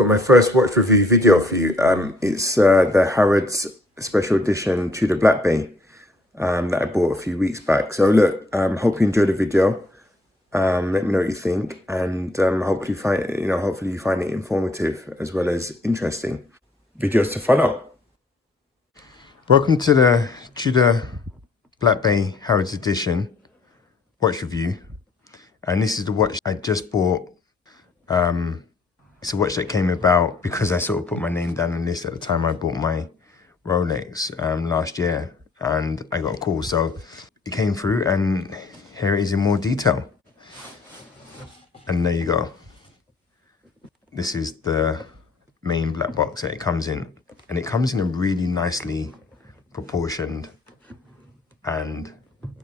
got my first watch review video for you. It's the Harrods Special Edition Tudor Black Bay that I bought a few weeks back. So look, hope you enjoyed the video. Let me know what you think, and hopefully you find it informative as well as interesting. Videos to follow. Welcome to the Tudor Black Bay Harrods Edition watch review, and this is the watch I just bought. It's a watch that came about because I sort of put my name down on this at the time I bought my Rolex last year, and I got a call, so it came through, and here it is in more detail. And there you go. This is the main black box that it comes in, and it comes in a really nicely proportioned and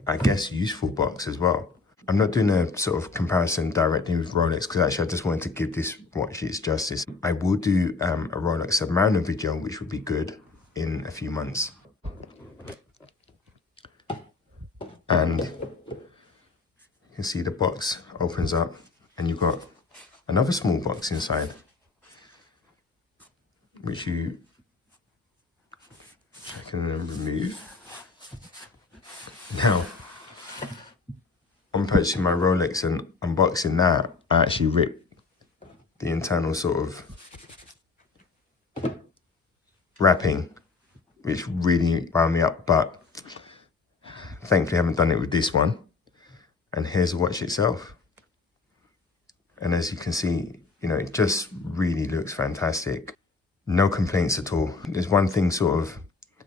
I guess useful box as well. I'm not doing a sort of comparison directly with Rolex because actually I just wanted to give this watch its justice. I will do a Rolex Submariner video, which would be good in a few months. And you can see the box opens up and you've got another small box inside, which you can remove. Now, on purchasing my Rolex and unboxing that, I actually ripped the internal sort of wrapping, which really wound me up, but thankfully I haven't done it with this one. And here's the watch itself. And as you can see, you know, it just really looks fantastic. No complaints at all. There's one thing sort of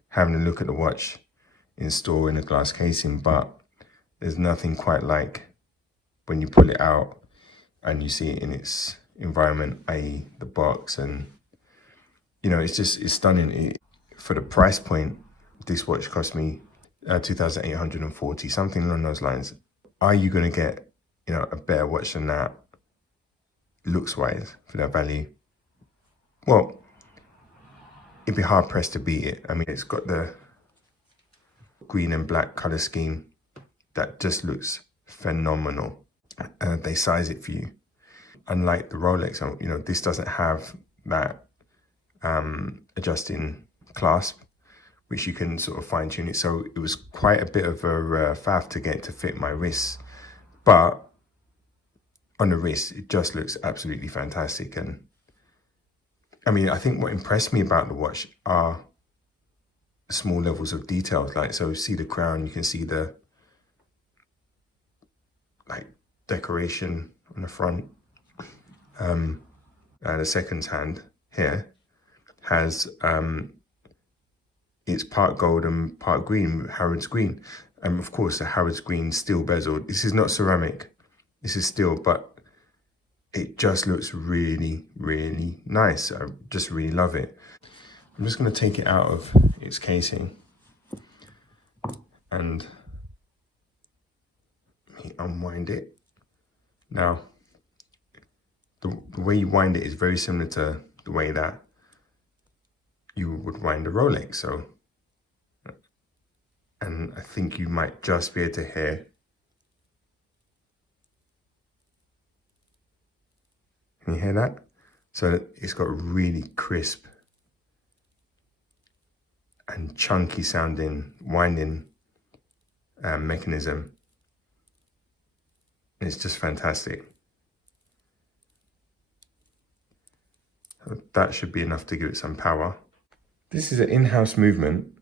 having a look at the watch in store in a glass casing, but there's nothing quite like when you pull it out and you see it in its environment, i.e. the box. And, you know, it's stunning. For the price point, this watch cost me 2,840, something along those lines. Are you going to get, you know, a better watch than that, looks-wise, for that value? Well, it'd be hard-pressed to beat it. I mean, it's got the green and black color scheme that just looks phenomenal. They size it for you. Unlike the Rolex, you know, this doesn't have that adjusting clasp, which you can sort of fine tune it. So it was quite a bit of a faff to get to fit my wrists, but on the wrist, it just looks absolutely fantastic. And I mean, I think what impressed me about the watch are small levels of details. Like, so see the crown, you can see the like decoration on the front. The seconds hand here has it's part gold and part green, Harrods green. Of course, the Harrods green steel bezel. This is not ceramic, this is steel, but it just looks really, really nice. I just really love it. I'm just going to take it out of its casing and unwind it. Now, the way you wind it is very similar to the way that you would wind a Rolex. So, and I think you might just be able to hear. Can you hear that? So it's got a really crisp and chunky sounding winding mechanism. It's just fantastic. That should be enough to give it some power. This is an in-house movement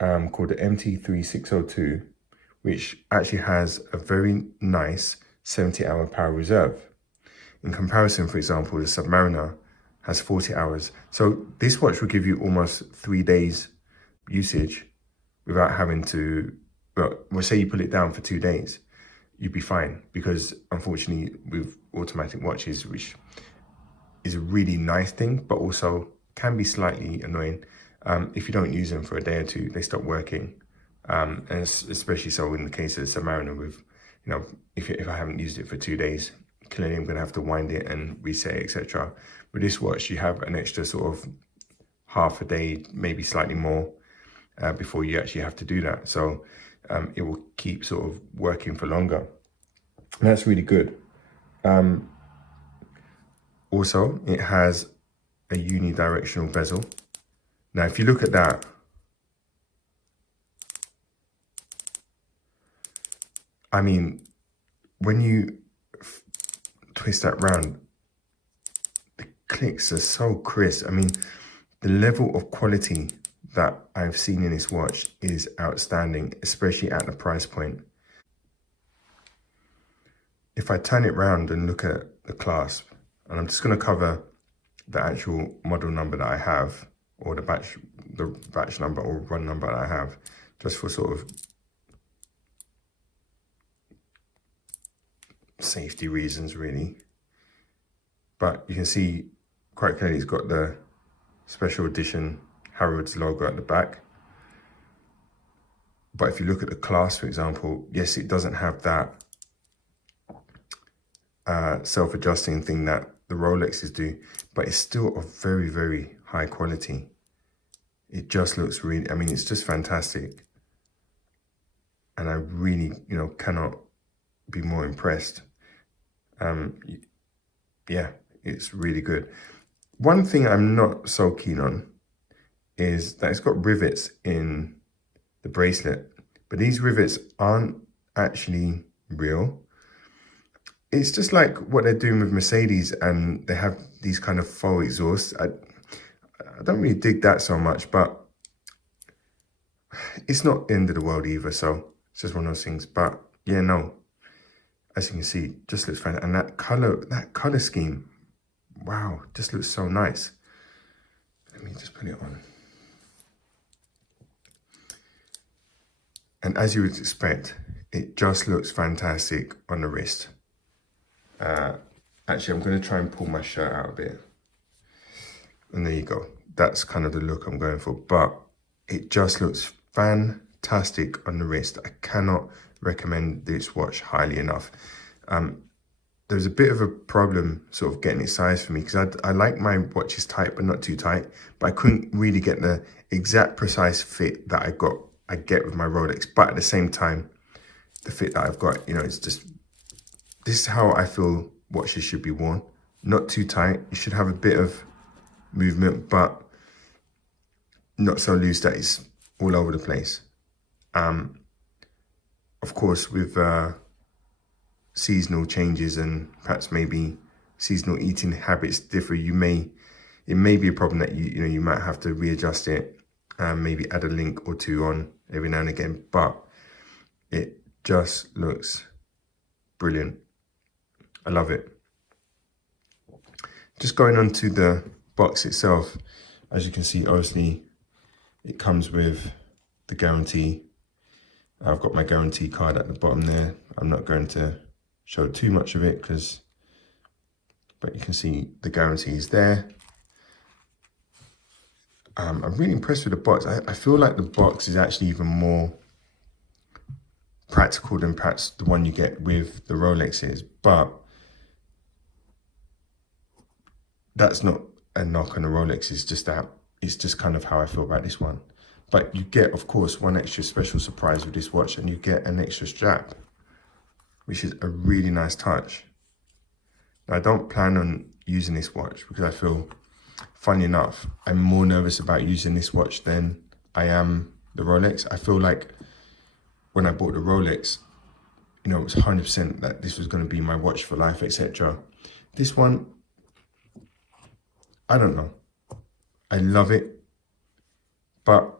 called the MT3602, which actually has a very nice 70-hour power reserve. In comparison, for example, the Submariner has 40 hours. So this watch will give you almost 3 days usage without having to, well, say you put it down for 2 days, you'd be fine, because unfortunately with automatic watches, which is a really nice thing, but also can be slightly annoying, if you don't use them for a day or two, they stop working. And especially so in the case of the Submariner with, you know, if I haven't used it for 2 days, clearly I'm gonna have to wind it and reset it, etc. With this watch, you have an extra sort of half a day, maybe slightly more, before you actually have to do that. So it will keep sort of working for longer. And that's really good. Also, it has a unidirectional bezel. Now, if you look at that, I mean, when you twist that round, the clicks are so crisp. I mean, the level of quality that I've seen in this watch is outstanding, especially at the price point. If I turn it round and look at the clasp, and I'm just going to cover the actual model number that I have, or the batch number or run number that I have, just for sort of safety reasons, really. But you can see quite clearly it's got the special edition Harrods logo at the back. But if you look at the clasp, for example, yes, it doesn't have that self-adjusting thing that the Rolexes do, but it's still of very, very high quality. It just looks really, I mean, it's just fantastic. And I really, you know, cannot be more impressed. Yeah, it's really good. One thing I'm not so keen on is that it's got rivets in the bracelet, but these rivets aren't actually real. It's just like what they're doing with Mercedes, and they have these kind of faux exhausts. I don't really dig that so much, but it's not the end of the world either, so it's just one of those things. But yeah, no, as you can see, just looks fantastic. And that color scheme, wow, just looks so nice. Let me just put it on. And as you would expect, it just looks fantastic on the wrist. Actually, I'm going to try and pull my shirt out a bit. And there you go. That's kind of the look I'm going for. But it just looks fantastic on the wrist. I cannot recommend this watch highly enough. There's a bit of a problem sort of getting it sized for me, because I like my watches tight, but not too tight. But I couldn't really get the exact precise fit that I get with my Rolex. But at the same time, the fit that I've got, you know, it's just, this is how I feel watches should be worn. Not too tight. You should have a bit of movement, but not so loose that it's all over the place. Of course, with seasonal changes and perhaps maybe seasonal eating habits differ, it may be a problem that you might have to readjust it, maybe add a link or two on every now and again, but it just looks brilliant. I love it. Just going on to the box itself, as you can see, obviously it comes with the guarantee. I've got my guarantee card at the bottom there. I'm not going to show too much of it but you can see the guarantee is there. I'm really impressed with the box. I feel like the box is actually even more practical than perhaps the one you get with the Rolexes, but that's not a knock on the Rolex. It's just kind of how I feel about this one. But you get, of course, one extra special surprise with this watch, and you get an extra strap, which is a really nice touch. Now, I don't plan on using this watch because I feel, funny enough, I'm more nervous about using this watch than I am the Rolex. I feel like when I bought the Rolex, you know, it was 100% that this was going to be my watch for life, etc. This one, I don't know. I love it, but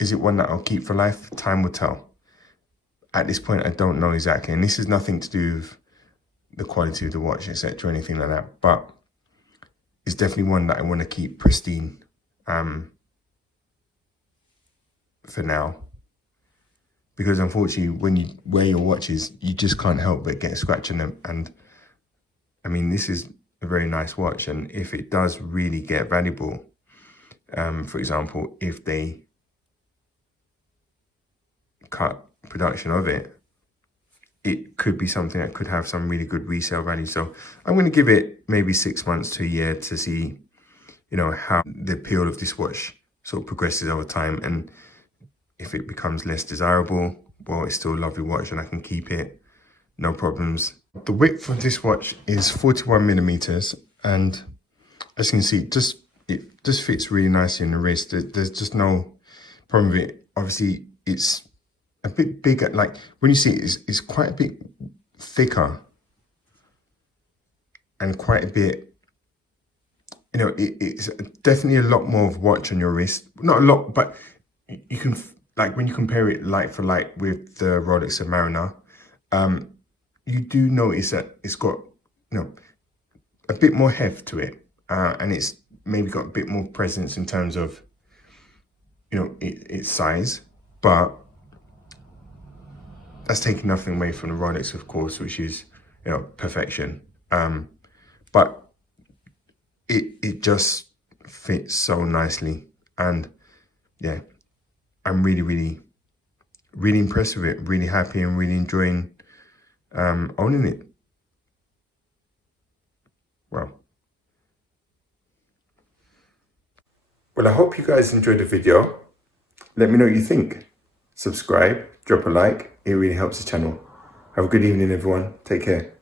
is it one that I'll keep for life? Time will tell. At this point, I don't know exactly. And this has nothing to do with the quality of the watch, etc., or anything like that. But it's definitely one that I want to keep pristine for now. Because unfortunately, when you wear your watches, you just can't help but get a scratch in them. And I mean, this is a very nice watch. And if it does really get valuable, for example, if they cut production of it, it could be something that could have some really good resale value. So I'm going to give it maybe 6 months to a year to see, you know, how the appeal of this watch sort of progresses over time. And if it becomes less desirable, well, it's still a lovely watch and I can keep it, no problems. The width of this watch is 41 millimeters, and as you can see, it just fits really nicely in the wrist. There's just no problem with it. Obviously, it's a bit bigger. Like when you see it, it's quite a bit thicker and quite a bit, you know, it's definitely a lot more of watch on your wrist. Not a lot, but you can, like when you compare it like for like with the Rolex Submariner, you do notice that it's got, you know, a bit more heft to it, and it's maybe got a bit more presence in terms of, you know, its size, but that's taking nothing away from the Rolex, of course, which is, you know, perfection. But it just fits so nicely, and yeah, I'm really impressed with it. Really happy and really enjoying owning it. Well, I hope you guys enjoyed the video. Let me know what you think. Subscribe, drop a like. It really helps the channel. Have a good evening, everyone. Take care.